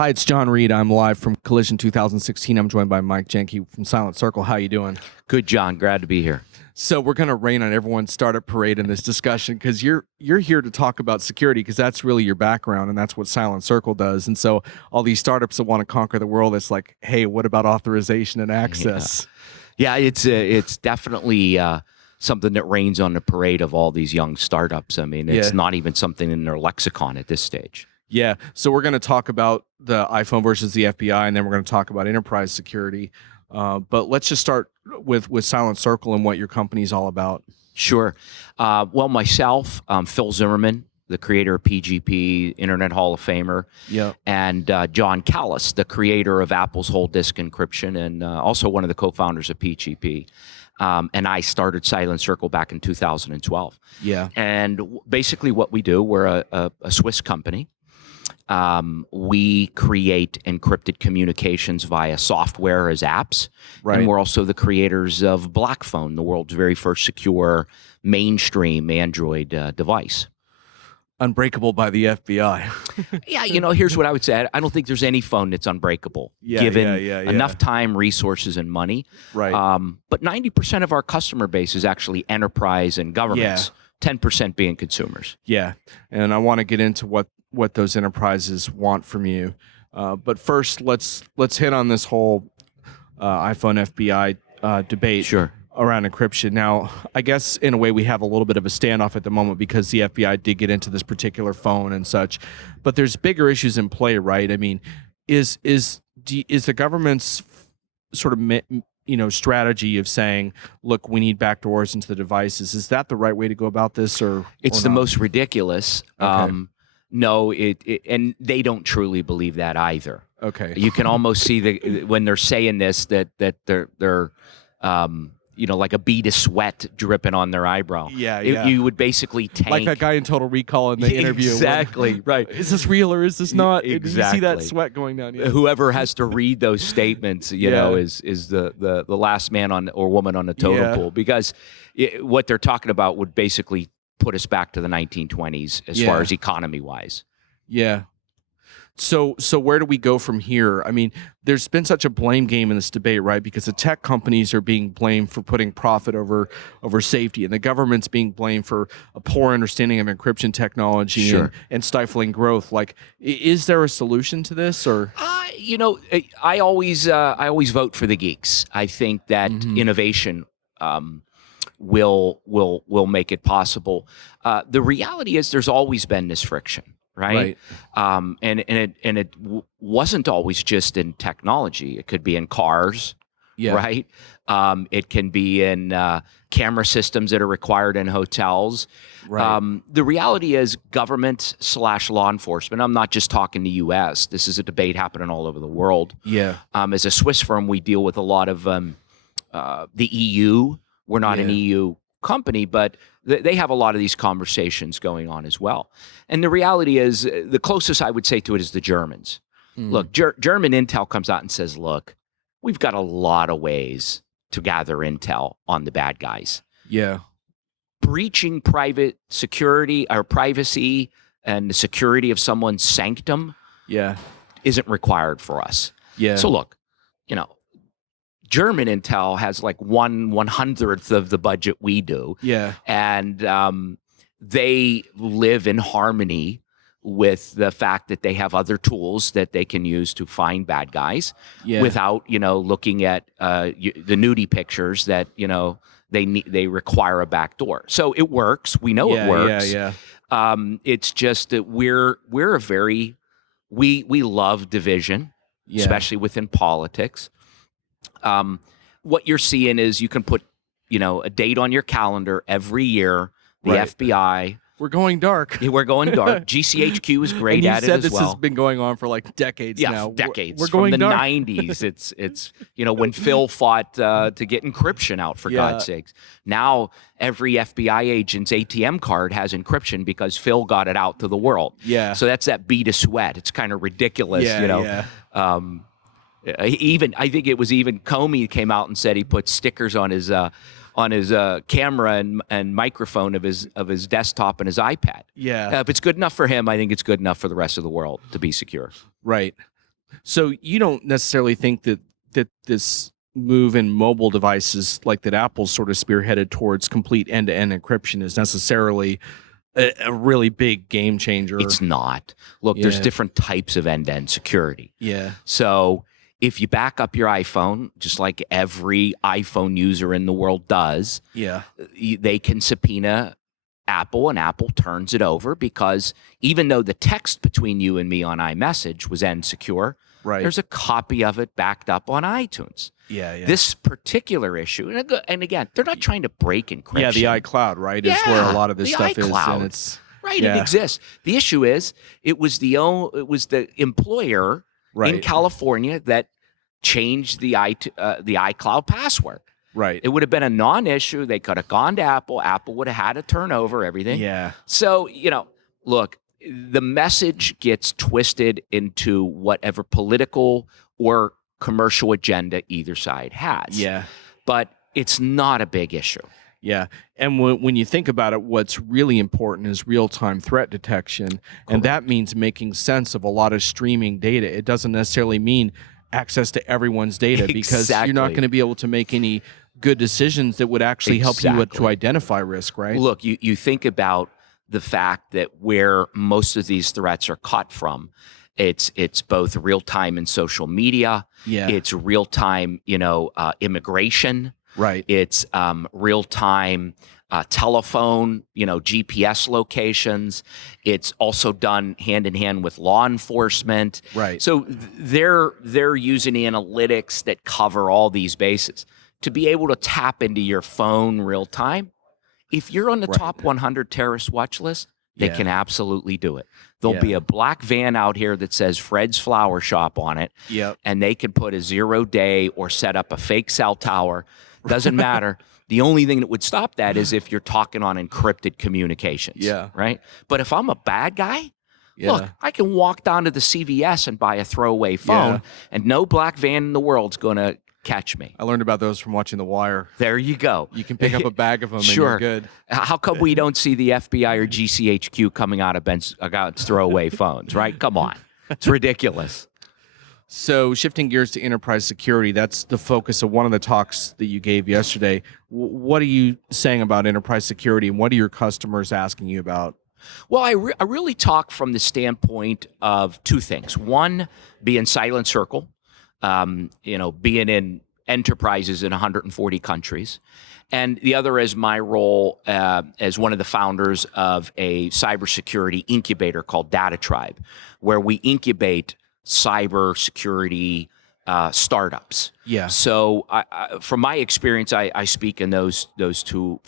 Hi, it's John Reed. I'm live from Collision 2016. I'm joined by Mike Janke from Silent Circle. How you doing? Good, John. Glad to be here. So we're going to rain on everyone's startup parade in this discussion because you're here to talk about security because that's really your background and that's what Silent Circle does. And so all these startups that want to conquer the world, it's like, hey, what about authorization and access? Yeah, it's definitely something that rains on the parade of all these young startups. I mean, it's not even something in their lexicon at this stage. Yeah, so we're going to talk about the iPhone versus the FBI, and then we're going to talk about enterprise security. But let's just start with Silent Circle and what your company's all about. Sure. Well, myself, Phil Zimmerman, the creator of PGP, Internet Hall of Famer, and John Callis, the creator of Apple's whole disk encryption, and also one of the co-founders of PGP. And I started Silent Circle back in 2012. Yeah. And basically what we do, we're a Swiss company. We create encrypted communications via software as apps. Right. And we're also the creators of BlackPhone, the world's very first secure mainstream Android device. Unbreakable by the FBI. Yeah, here's what I would say. I don't think there's any phone that's unbreakable, given enough time, resources, and money. Right. But 90% of our customer base is actually enterprise and governments, 10% being consumers. Yeah, and I want to get into what those enterprises want from you. But first, let's hit on this whole iPhone FBI debate around encryption. Now, I guess in a way we have a little bit of a standoff at the moment because the FBI did get into this particular phone and such. But there's bigger issues in play, right? I mean, is the government's sort of strategy of saying, look, we need backdoors into the devices, is that the right way to go about this, or it's the most ridiculous? Okay. No, and they don't truly believe that either. Okay. You can almost see when they're saying this that they're like a bead of sweat dripping on their eyebrow. Yeah. You would basically tank. Like that guy in Total Recall in the interview. Exactly, right. Is this real or is this not? Exactly. Did you see that sweat going down? Yeah. Whoever has to read those statements, is the last man on or woman on the totem pole, because what they're talking about would basically put us back to the 1920s as far as economy-wise. Yeah. So where do we go from here? I mean, there's been such a blame game in this debate, right? Because the tech companies are being blamed for putting profit over safety, and the government's being blamed for a poor understanding of encryption technology and stifling growth. Like, is there a solution to this, or? I always vote for the geeks. I think that innovation will make it possible. The reality is there's always been this friction, right? And it wasn't always just in technology. It could be in cars, right? It can be in camera systems that are required in hotels. Right. The reality is government/law enforcement, I'm not just talking the U.S., this is a debate happening all over the world. Yeah. As a Swiss firm, we deal with a lot of the EU. We're not an EU company, but they have a lot of these conversations going on as well. And the reality is, the closest I would say to it is the Germans. Look, German intel comes out and says, look, we've got a lot of ways to gather intel on the bad guys. Yeah. Breaching private security or privacy and the security of someone's sanctum isn't required for us. Yeah. So look, German intel has like 1/100th of the budget we do. Yeah. And they live in harmony with the fact that they have other tools that they can use to find bad guys without, looking at the nudie pictures that, they require a backdoor. So it works. We know it works. It's just that we love division, especially within politics. What you're seeing is you can put, a date on your calendar every year. The FBI. We're going dark. We're going dark. GCHQ is great at it as well. And you said this has been going on for like decades now. Decades. We're going from the dark. 90s. It's when Phil fought to get encryption out, for God's sakes. Now every FBI agent's ATM card has encryption because Phil got it out to the world. Yeah. So that's that bead of sweat. It's kind of ridiculous, Even I think it was even Comey came out and said he put stickers on his camera and microphone of his desktop and his iPad. Yeah. If it's good enough for him, I think it's good enough for the rest of the world to be secure. Right. So you don't necessarily think that this move in mobile devices like that Apple's sort of spearheaded towards complete end-to-end encryption is necessarily a really big game changer. It's not. Look, there's different types of end-to-end security. Yeah. So if you back up your iPhone, just like every iPhone user in the world does, they can subpoena Apple, and Apple turns it over, because even though the text between you and me on iMessage was end secure, there's a copy of it backed up on iTunes. This particular issue, and again, they're not trying to break encryption. Yeah, the iCloud, right, is where a lot of this stuff iCloud. is. And it's, it exists. The issue is it was the employer in California that changed the iCloud password. Right. It would have been a non-issue. They could have gone to Apple. Apple would have had to turn over everything. Yeah. So, look, the message gets twisted into whatever political or commercial agenda either side has. Yeah. But it's not a big issue. Yeah. And when you think about it, what's really important is real-time threat detection. And that means making sense of a lot of streaming data. It doesn't necessarily mean access to everyone's data, because you're not going to be able to make any good decisions that would actually help you to identify risk, right? Look, you think about the fact that where most of these threats are caught from, it's both real time and social media. It's real time, immigration. Right. It's real time telephone, GPS locations. It's also done hand in hand with law enforcement. Right. So they're using analytics that cover all these bases to be able to tap into your phone real time. If you're on the top 100 terrorist watch list, they can absolutely do it. There'll be a black van out here that says Fred's Flower Shop on it, and they can put a 0-day or set up a fake cell tower. Doesn't matter. The only thing that would stop that is if you're talking on encrypted communications. Right? But if I'm a bad guy, look, I can walk down to the CVS and buy a throwaway phone, and no black van in the world's going to catch me. I learned about those from watching The Wire. There you go. You can pick up a bag of them and you're good. How come we don't see the FBI or GCHQ coming out of throwaway phones, right? Come on. It's ridiculous. So shifting gears to enterprise security, that's the focus of one of the talks that you gave yesterday. What are you saying about enterprise security, and what are your customers asking you about? Well, I really talk from the standpoint of two things. One, being Silent Circle, being in enterprises in 140 countries. And the other is my role as one of the founders of a cybersecurity incubator called Data Tribe, where we incubate cybersecurity startups. So from my experience, I speak in those two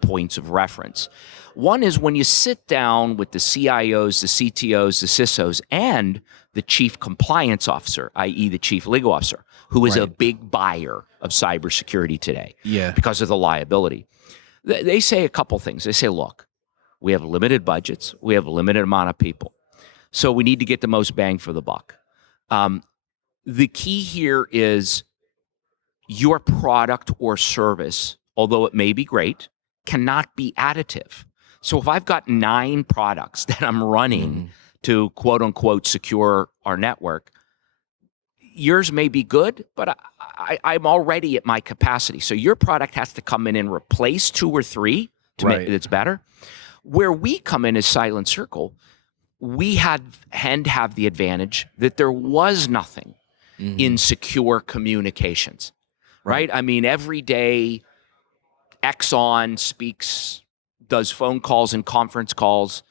points of reference. One is when you sit down with the CIOs, the CTOs, the CISOs, and the chief compliance officer, i.e. the chief legal officer, who is a big buyer of cybersecurity today because of the liability. They say a couple things. They say, look, we have limited budgets. We have a limited amount of people. So we need to get the most bang for the buck. The key here is your product or service, although it may be great, cannot be additive. So if I've got 9 products that I'm running to quote unquote secure our network, yours may be good, but I'm already at my capacity. So your product has to come in and replace 2 or 3 to make it better. Where we come in as Silent Circle, we have the advantage that there was nothing in secure communications, right? I mean, every day Exxon does phone calls and conference calls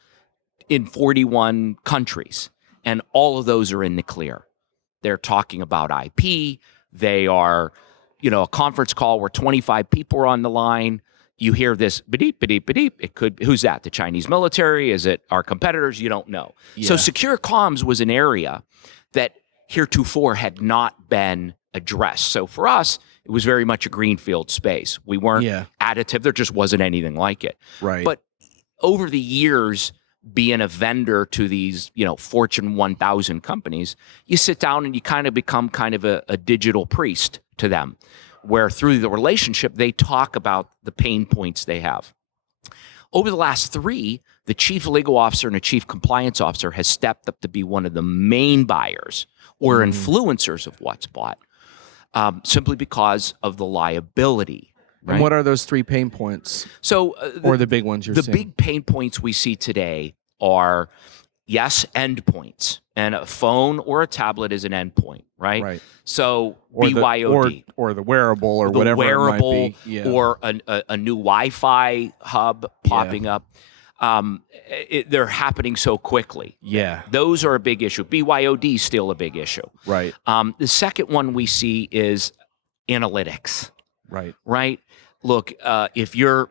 in 41 countries, and all of those are in the clear. They're talking about IP. They are, a conference call where 25 people are on the line. You hear this beep, beep, beep. It could, who's that? The Chinese military? Is it our competitors? You don't know. So secure comms was an area that heretofore had not been addressed. So for us, it was very much a greenfield space. We weren't additive. There just wasn't anything like it. But over the years, being a vendor to these, Fortune 1000 companies, you sit down and you kind of become kind of a digital priest to them, where through the relationship, they talk about the pain points they have. Over the last 3, the chief legal officer and a chief compliance officer has stepped up to be one of the main buyers or influencers of what's bought, simply because of the liability. Right? And what are those 3 pain points? So, or the big ones you're seeing? The big pain points we see today are, yes, endpoints. And a phone or a tablet is an endpoint, right? Right. So or BYOD. Or the wearable or the whatever wearable, it might be. Yeah. Or a new Wi-Fi hub popping up. They're happening so quickly. Yeah. Those are a big issue. BYOD is still a big issue. Right. The second one we see is analytics. Right. Right? Look, if you're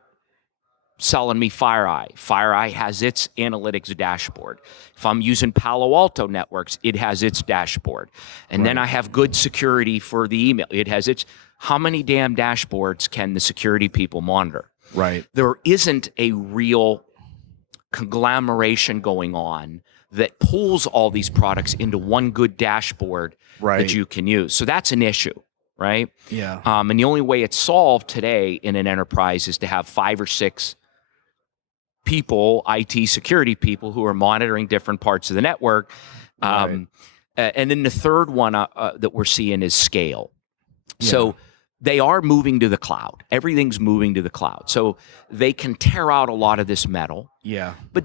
selling me FireEye has its analytics dashboard. If I'm using Palo Alto Networks, it has its dashboard. And then I have good security for the email. It has its. How many damn dashboards can the security people monitor? Right. There isn't a real conglomeration going on that pulls all these products into one good dashboard that you can use. So that's an issue, right? Yeah. And the only way it's solved today in an enterprise is to have 5 or 6 people, IT security people, who are monitoring different parts of the network. And then the third one that we're seeing is scale. Yeah. So they are moving to the cloud. Everything's moving to the cloud. So they can tear out a lot of this metal. Yeah. But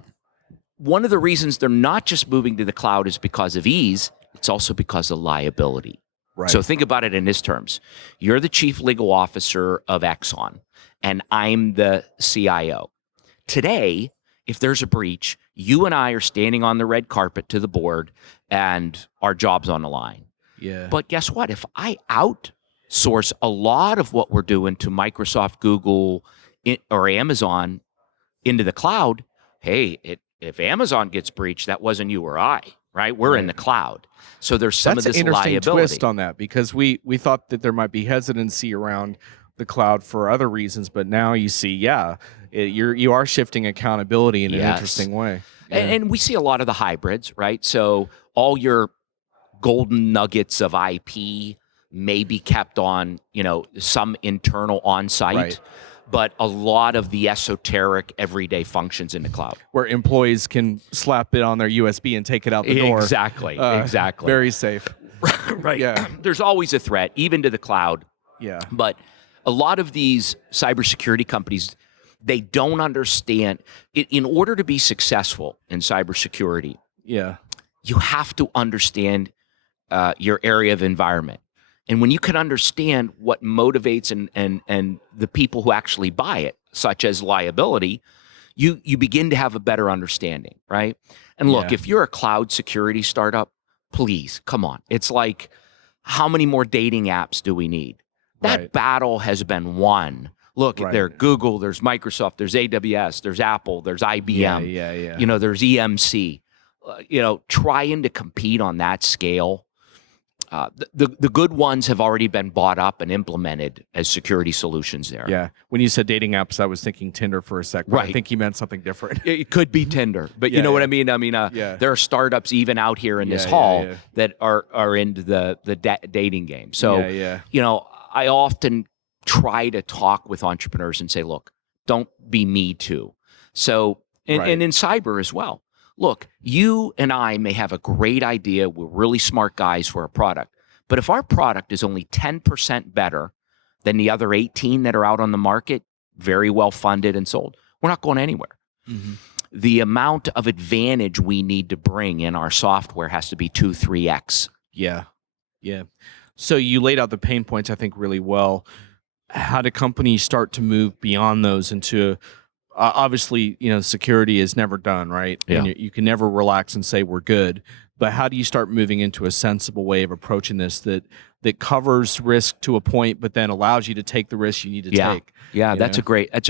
one of the reasons they're not just moving to the cloud is because of ease. It's also because of liability. Right. So think about it in this terms. You're the chief legal officer of Exxon, and I'm the CIO. Today, if there's a breach, you and I are standing on the red carpet to the board, and our job's on the line. Yeah. But guess what? If I outsource a lot of what we're doing to Microsoft, Google, or Amazon into the cloud, hey, if Amazon gets breached, that wasn't you or I, right? We're in the cloud. So there's some of this liability. That's an interesting twist on that, because we thought that there might be hesitancy around the cloud for other reasons, but now you see, you are shifting accountability in an interesting way. Yeah. And we see a lot of the hybrids, right? So all your golden nuggets of IP may be kept on, some internal on-site. Right. But a lot of the esoteric everyday functions in the cloud, where employees can slap it on their USB and take it out the door. Exactly. Very safe. Right. Yeah. There's always a threat, even to the cloud. Yeah. But a lot of these cybersecurity companies, they don't understand. In order to be successful in cybersecurity, you have to understand your area of environment. And when you can understand what motivates and the people who actually buy it, such as liability, you begin to have a better understanding, right? And look, if you're a cloud security startup, please, come on. It's like, how many more dating apps do we need? That battle has been won. Look, there's Google, there's Microsoft, there's AWS, there's Apple, there's IBM, there's EMC. Trying to compete on that scale. The good ones have already been bought up and implemented as security solutions there. Yeah. When you said dating apps, I was thinking Tinder for a sec. But I think you meant something different. It could be Tinder, but you know what I mean? I mean, there are startups even out here in this hall that are into the dating game. So, I often try to talk with entrepreneurs and say, look, don't be me too. So, and in cyber as well. Look, you and I may have a great idea. We're really smart guys for a product. But if our product is only 10% better than the other 18 that are out on the market, very well funded and sold, we're not going anywhere. Mm-hmm. The amount of advantage we need to bring in our software has to be 2-3x. Yeah. Yeah. So you laid out the pain points, I think, really well. How do companies start to move beyond those into... obviously, security is never done, right? Yeah. And you can never relax and say we're good. But how do you start moving into a sensible way of approaching this that covers risk to a point, but then allows you to take the risk you need to take? Yeah, that's a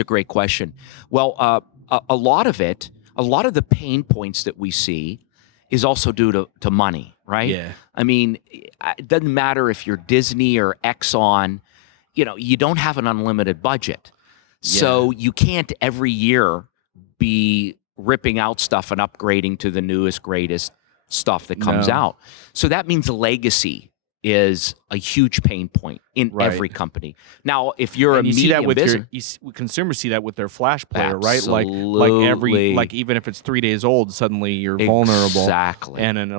great question. Well, a lot of the pain points that we see is also due to money, right? Yeah. I mean, it doesn't matter if you're Disney or Exxon, you don't have an unlimited budget. So you can't every year be ripping out stuff and upgrading to the newest, greatest stuff that comes out. So that means legacy is a huge pain point in Right. every company. Now, if you're And a you see that medium with business, consumers see that with their Flash player, Absolutely. right? Like even if it's 3 days old, suddenly you're vulnerable. Exactly. And in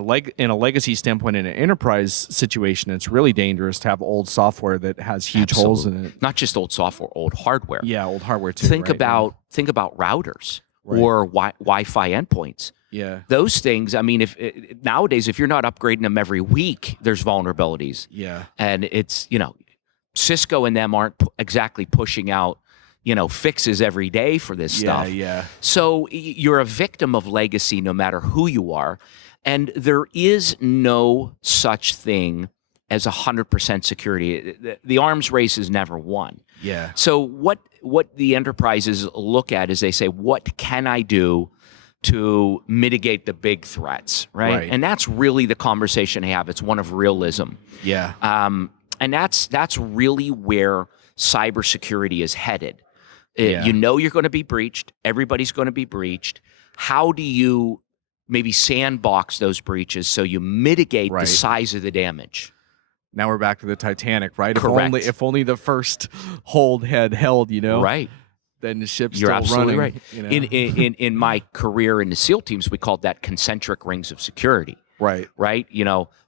a legacy standpoint, in an enterprise situation, it's really dangerous to have old software that has huge holes in it. Not just old software, old hardware. Yeah, old hardware too. Think right? think about routers Right. or Wi-Fi endpoints. Yeah. Those things, I mean, nowadays, if you're not upgrading them every week, there's vulnerabilities. Yeah. And it's, Cisco and them aren't exactly pushing out, fixes every day for this stuff. Yeah. So you're a victim of legacy no matter who you are. And there is no such thing as 100% security. The arms race is never won. Yeah. So what the enterprises look at is they say, what can I do to mitigate the big threats, right? And that's really the conversation I have. It's one of realism. Yeah. And that's really where cybersecurity is headed. Yeah. You know you're going to be breached. Everybody's going to be breached. How do you maybe sandbox those breaches so you mitigate the size of the damage? Now we're back to the Titanic, right? Correct. If only the first hold had held, Right. Then the ship's You're still absolutely running. right. In my career in the SEAL teams, we called that concentric rings of security. Right. Right.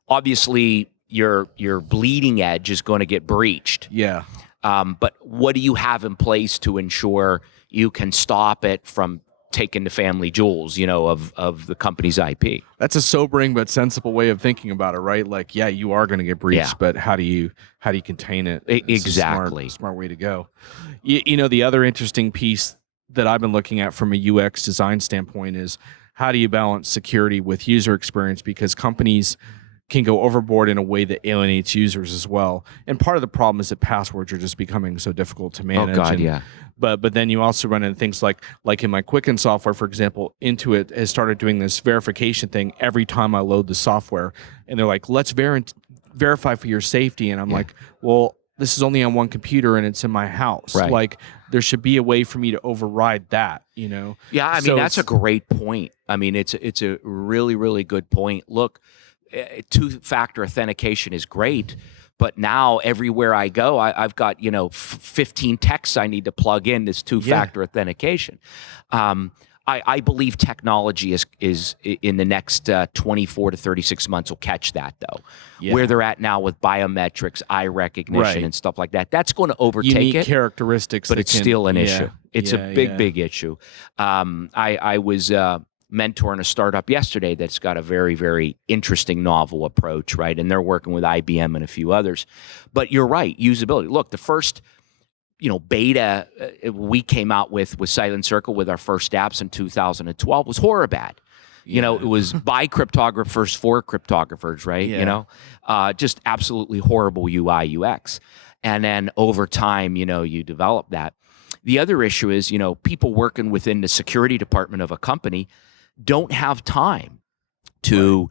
Obviously your bleeding edge is going to get breached. Yeah. But what do you have in place to ensure you can stop it from taking the family jewels, of the company's IP? That's a sobering but sensible way of thinking about it, right? Like, yeah, you are going to get breached, but how do you contain it? It's Exactly. a smart way to go. The other interesting piece that I've been looking at from a UX design standpoint is how do you balance security with user experience, because companies can go overboard in a way that alienates users as well. And part of the problem is that passwords are just becoming so difficult to manage. Oh God, yeah. But then you also run into things like in my Quicken software, for example, Intuit has started doing this verification thing every time I load the software, and they're like, "Let's verify for your safety," and I'm like, "Well, this is only on one computer and it's in my house. Right. Like, there should be a way for me to override that." Yeah, I mean that's a great point. I mean it's a really really good point. Look, two-factor authentication is great. But now everywhere I go, I've got 15 texts I need to plug in this two-factor authentication. I believe technology is in the next 24 to 36 months will catch that though. Yeah. Where they're at now with biometrics, eye recognition, and stuff like that, that's going to overtake unique characteristics, but it's still an issue. It's a big issue. I was mentoring a startup yesterday that's got a very, very interesting novel approach, right? And they're working with IBM and a few others. But you're right, usability. Look, the first, beta we came out with Silent Circle with our first apps in 2012 was horror bad. It was by cryptographers for cryptographers, right? Yeah. Just absolutely horrible UI, UX. And then over time, you develop that. The other issue is, people working within the security department of a company don't have time to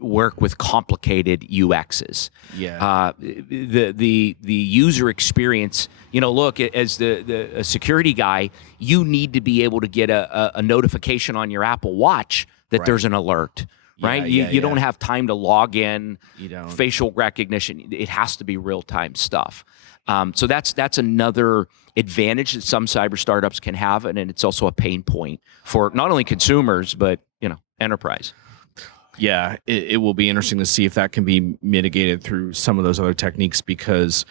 work with complicated UXs. Yeah. The user experience, look, as a security guy, you need to be able to get a notification on your Apple Watch that there's an alert, right? You don't have time to log in, you don't. Facial recognition. It has to be real-time stuff. So that's another advantage that some cyber startups can have, and it's also a pain point for not only consumers but enterprise. Yeah, it will be interesting to see if that can be mitigated through some of those other techniques, because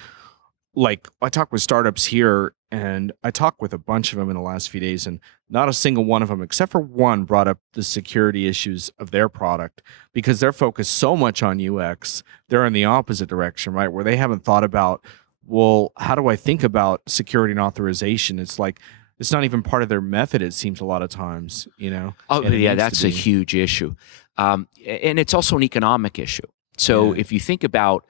like I talk with startups here, and I talked with a bunch of them in the last few days, and not a single one of them, except for one, brought up the security issues of their product, because they're focused so much on UX. They're in the opposite direction, right? Where they haven't thought about, well, how do I think about security and authorization? It's like, it's not even part of their method, it seems a lot of times, Oh, yeah, that's a huge issue. And it's also an economic issue. So if you think about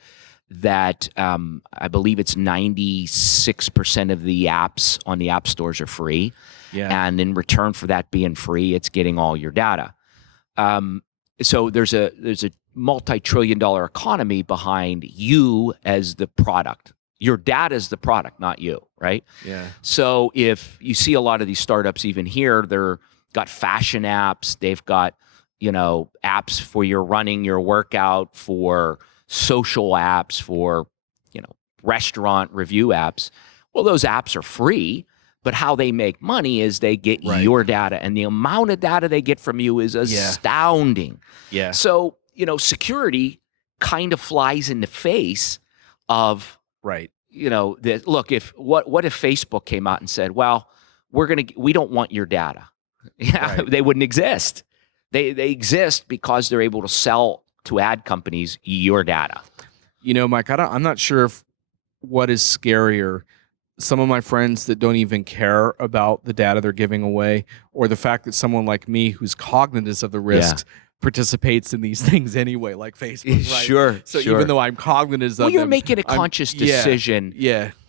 that, I believe it's 96% of the apps on the app stores are free. Yeah. And in return for that being free, it's getting all your data. So there's a multi-trillion-dollar economy behind you as the product. Your data is the product, not you, right? Yeah. So if you see a lot of these startups even here, they're got fashion apps, they've got, apps for your running your workout, for social apps, for restaurant review apps. Well, those apps are free, but how they make money is they get your data, and the amount of data they get from you is astounding. Yeah. So, security kind of flies in the face of, right. Look, what if Facebook came out and said, well, we don't want your data. Yeah, Right. They wouldn't exist. They exist because they're able to sell to ad companies your data. Mike, I'm not sure what is scarier. Some of my friends that don't even care about the data they're giving away, or the fact that someone like me who's cognizant of the risks participates in these things anyway, like Facebook, right? Sure. So even though I'm cognizant of them, you're making a conscious decision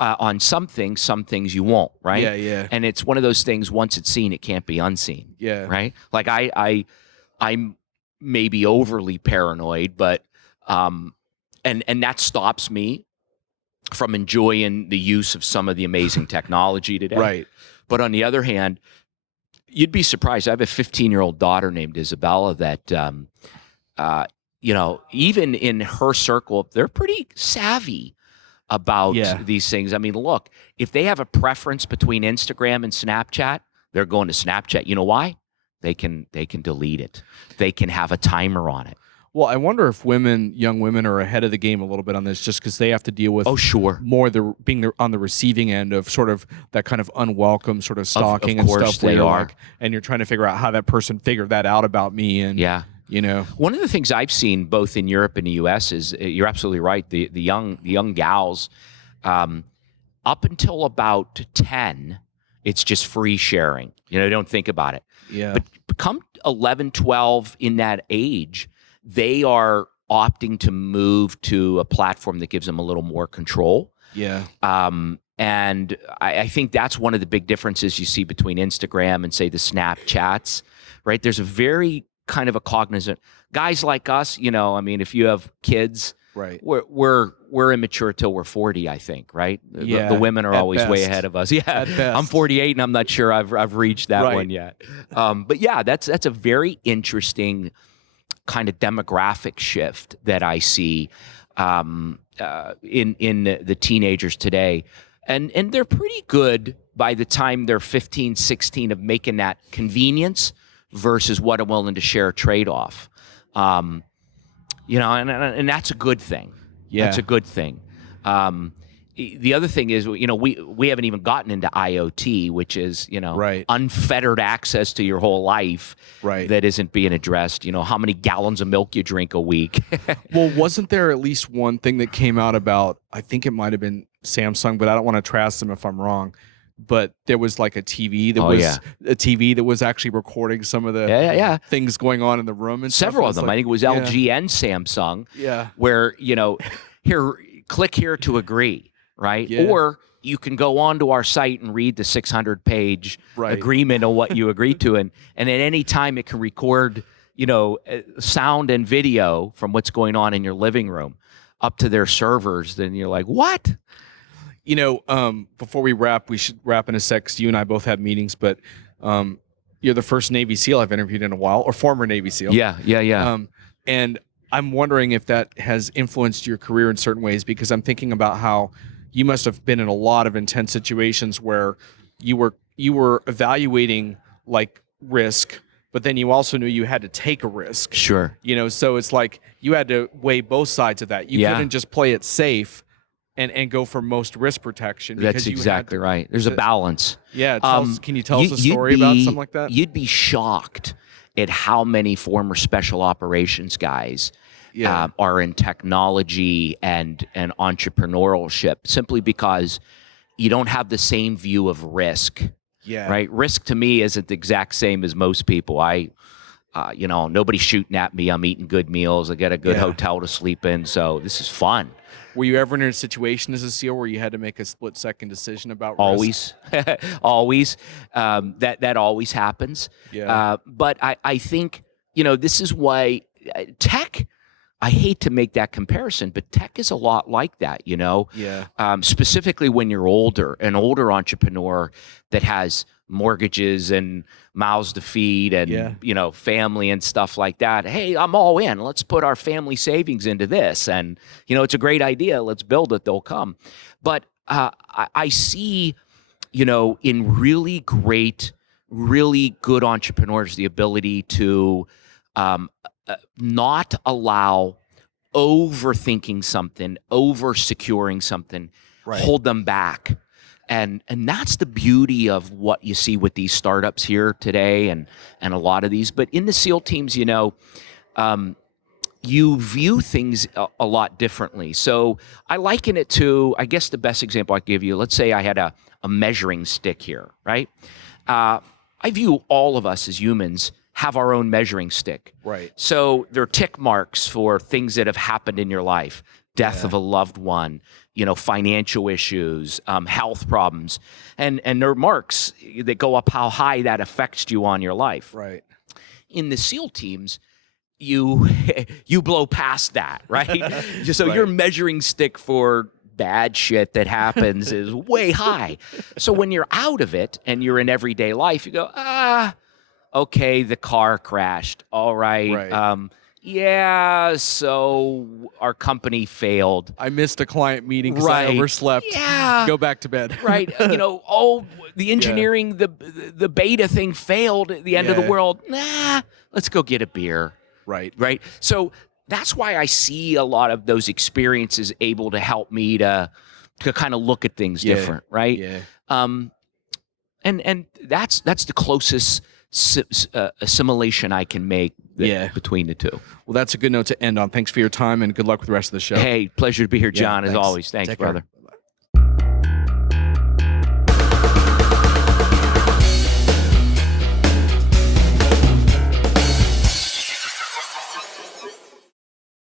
on some things you won't, right? Yeah. And it's one of those things, once it's seen, it can't be unseen. Yeah. Right? Like I'm maybe overly paranoid, but and that stops me from enjoying the use of some of the amazing technology today. Right. But on the other hand, you'd be surprised. I have a 15-year-old daughter named Isabella that, even in her circle, they're pretty savvy about these things. I mean, look, if they have a preference between Instagram and Snapchat, they're going to Snapchat. You know why? They can delete it. They can have a timer on it. Well, I wonder if young women are ahead of the game a little bit on this, just because they have to deal with more being on the receiving end of sort of that kind of unwelcome sort of stalking of and stuff. They are, and you're trying to figure out how that person figured that out about me. And one of the things I've seen both in Europe and the U.S. is, you're absolutely right. The young gals, up until about 10, it's just free sharing. Don't think about it. Yeah. But come 11, 12, in that age, they are opting to move to a platform that gives them a little more control. Yeah. And I think that's one of the big differences you see between Instagram and, say, the Snapchats, right? There's a very kind of a cognizant guys like us. If you have kids, right, we're immature till we're 40, I think, right? Yeah, the women are always way ahead of us. Yeah, I'm 48 and I'm not sure I've reached that one yet. But yeah, that's a very interesting kind of demographic shift that I see in the teenagers today. And they're pretty good by the time they're 15, 16 of making that convenience versus what I'm willing to share a trade-off. And that's a good thing. Yeah. That's a good thing. The other thing is, we haven't even gotten into IoT, which is, unfettered access to your whole life that isn't being addressed. How many gallons of milk you drink a week. Well, wasn't there at least one thing that came out about, I think it might have been Samsung, but I don't want to trash them if I'm wrong. But there was like a TV that was actually recording some of the things going on in the room, and several of them. I think it was LG and Samsung. Yeah. Where, here, click here to agree. Right? Yeah. Or you can go onto our site and read the 600-page agreement on what you agreed to. And at any time it can record, sound and video from what's going on in your living room up to their servers. Then you're like, what? Before we wrap, we should wrap in a sec, 'cause you and I both have meetings, but you're the first Navy SEAL I've interviewed in a while, or former Navy SEAL. Yeah. And I'm wondering if that has influenced your career in certain ways, because I'm thinking about how you must have been in a lot of intense situations where you were evaluating like risk, but then you also knew you had to take a risk. Sure. So it's like you had to weigh both sides of that. You couldn't just play it safe and go for most risk protection. That's exactly right. There's a balance. Yeah. Can you tell us a story about something like that? You'd be shocked at how many former special operations guys are in technology and entrepreneurship, simply because you don't have the same view of risk. Yeah. Right. Risk to me isn't the exact same as most people. Nobody's shooting at me. I'm eating good meals. I get a good hotel to sleep in. So this is fun. Were you ever in a situation as a SEAL where you had to make a split-second decision about risk? Always. Always. That always happens. Yeah. But I think, this is why tech, I hate to make that comparison, but tech is a lot like that, you know? Yeah. Specifically when you're older, an older entrepreneur that has mortgages and mouths to feed and, you know, family and stuff like that. Hey, I'm all in. Let's put our family savings into this. And, you know, it's a great idea. Let's build it. They'll come. But I see, you know, in really great, really good entrepreneurs, the ability to not allow overthinking something, over securing something, hold them back. And that's the beauty of what you see with these startups here today and a lot of these. But in the SEAL teams, you know, you view things a lot differently. So I liken it to, I guess the best example I give you, let's say I had a measuring stick here, right? I view all of us as humans have our own measuring stick. Right. So there are tick marks for things that have happened in your life, death of a loved one, you know, financial issues, health problems, and there are marks that go up how high that affects you on your life. Right. In the SEAL teams, you blow past that, right? So your measuring stick for bad shit that happens is way high. So when you're out of it and you're in everyday life, you go, okay, the car crashed. All right. Yeah, so our company failed. I missed a client meeting because I overslept. Yeah. Go back to bed. Right. You know, the engineering, the beta thing failed at the end of the world. Nah, let's go get a beer. Right. Right. So that's why I see a lot of those experiences able to help me to kind of look at things different. Right. Yeah. And that's the closest assimilation I can make between the two. Well, that's a good note to end on. Thanks for your time and good luck with the rest of the show. Hey, pleasure to be here, John, as always. Thanks, Take care. brother.